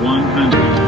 100.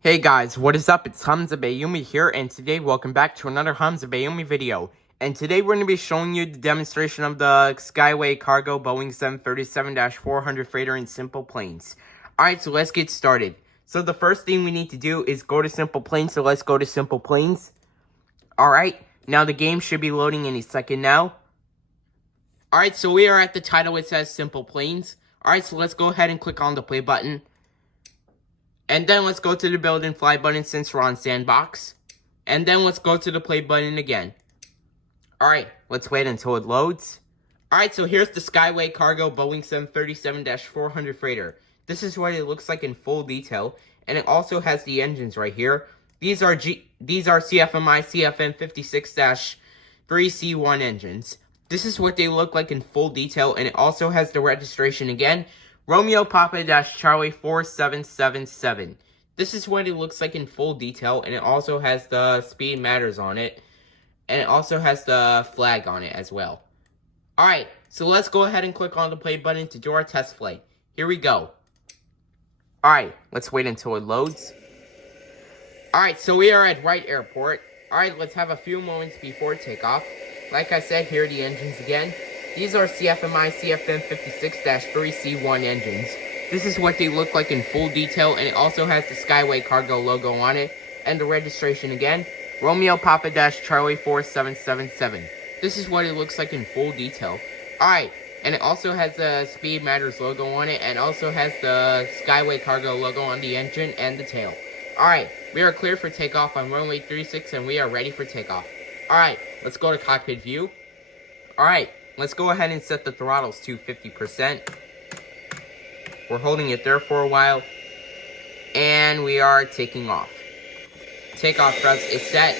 Hey guys, what is up? It's Hamza Bayumi here, and today welcome back to another Hamza Bayumi video. And today we're going to be showing you the demonstration of the Skyway cargo Boeing 737-400 freighter in SimplePlanes. Alright, so let's get started. So the first thing we need to do is go to SimplePlanes, so let's go to SimplePlanes. Alright, now the game should be loading any second now. Alright, so we are at the title, it says SimplePlanes. Alright, so let's go ahead and click on the play button. And then let's go to the build and fly button since we're on sandbox. And then let's go to the play button again. Alright, let's wait until it loads. Alright, so here's the Skyway cargo Boeing 737-400 freighter. This is what it looks like in full detail. And it also has the engines right here. These are CFMI CFM 56-3C1 engines. This is what they look like in full detail. And it also has the registration again. Romeo Papa Charlie 4777. This is what it looks like in full detail, and it also has the speed matters on it, and it also has the flag on it as well. Alright, so let's go ahead and click on the play button to do our test flight. Here we go. Alright, let's wait until it loads. Alright, so we are at Wright Airport. Alright, let's have a few moments before takeoff. Like I said, here are the engines again. These are CFMI CFM 56-3C1 engines. This is what they look like in full detail, and it also has the Skyway cargo logo on it, and the registration again, Romeo Papa Charlie 4777. This is what it looks like in full detail. Alright, and it also has the Speed Matters logo on it, and also has the Skyway cargo logo on the engine and the tail. Alright, we are clear for takeoff on runway 36, and we are ready for takeoff. Alright, let's go to cockpit view. Alright. Let's go ahead and set the throttles to 50%. We're holding it there for a while. And we are taking off. Takeoff thrust is set.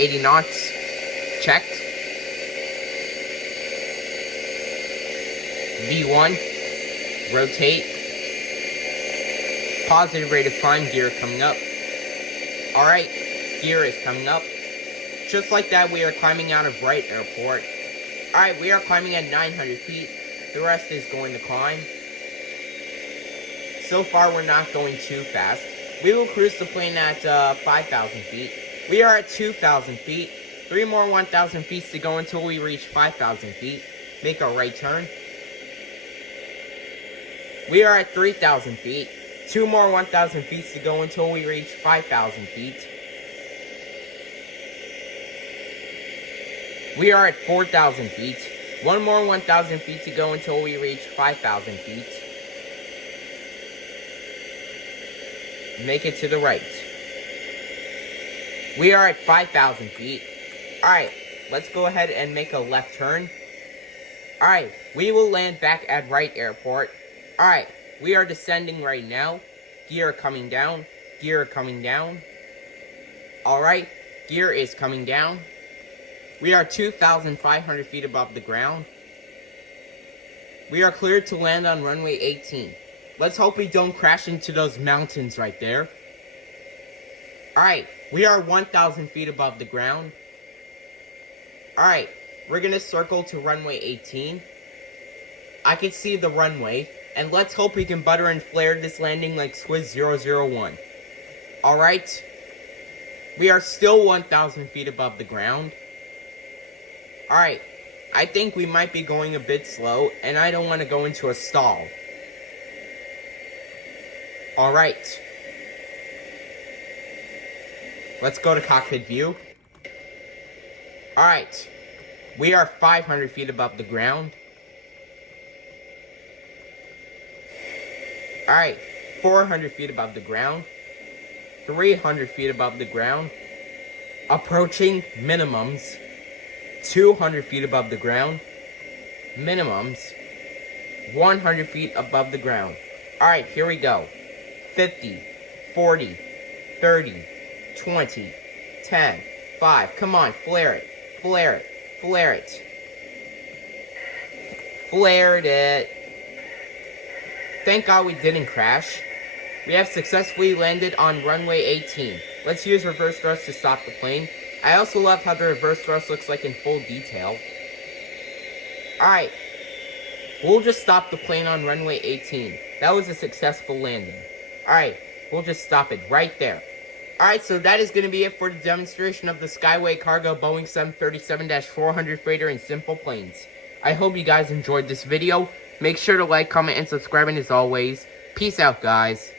80 knots. Checked. V1. Rotate. Positive rate of climb. Gear coming up. Alright. Gear is coming up. Just like that, we are climbing out of Wright Airport. Alright, we are climbing at 900 feet. The rest is going to climb. So far, we're not going too fast. We will cruise the plane at 5,000 feet. We are at 2,000 feet. 3 more 1,000 feet to go until we reach 5,000 feet. Make a right turn. We are at 3,000 feet. 2 more 1,000 feet to go until we reach 5,000 feet. We are at 4,000 feet. 1 more 1,000 feet to go until we reach 5,000 feet. Make it to the right. We are at 5,000 feet. Alright, let's go ahead and make a left turn. Alright, we will land back at Wright Airport. Alright, we are descending right now. Gear coming down. Gear coming down. Alright, gear is coming down. We are 2,500 feet above the ground. We are cleared to land on runway 18. Let's hope we don't crash into those mountains right there. Alright, we are 1,000 feet above the ground. Alright, we're gonna circle to runway 18. I can see the runway, and let's hope we can butter and flare this landing like Swiss 001. Alright, we are still 1,000 feet above the ground. Alright, I think we might be going a bit slow, and I don't want to go into a stall. Alright. Let's go to cockpit view. Alright. We are 500 feet above the ground. Alright. 400 feet above the ground. 300 feet above the ground. Approaching minimums. 200 feet above the ground. Minimums. 100 feet above the ground. Alright, here we go. 50, 40, 30, 20, 10, 5. Come on, flare it, flare it, flare it. flared it. Thank God we didn't crash. We have successfully landed on runway 18. Let's use reverse thrust to stop the plane. I also love how the reverse thrust looks like in full detail. Alright, we'll just stop the plane on runway 18. That was a successful landing. Alright, we'll just stop it right there. Alright, so that is going to be it for the demonstration of the Skyway Cargo Boeing 737-400 freighter in SimplePlanes. I hope you guys enjoyed this video. Make sure to like, comment, and subscribe, and as always, peace out, guys.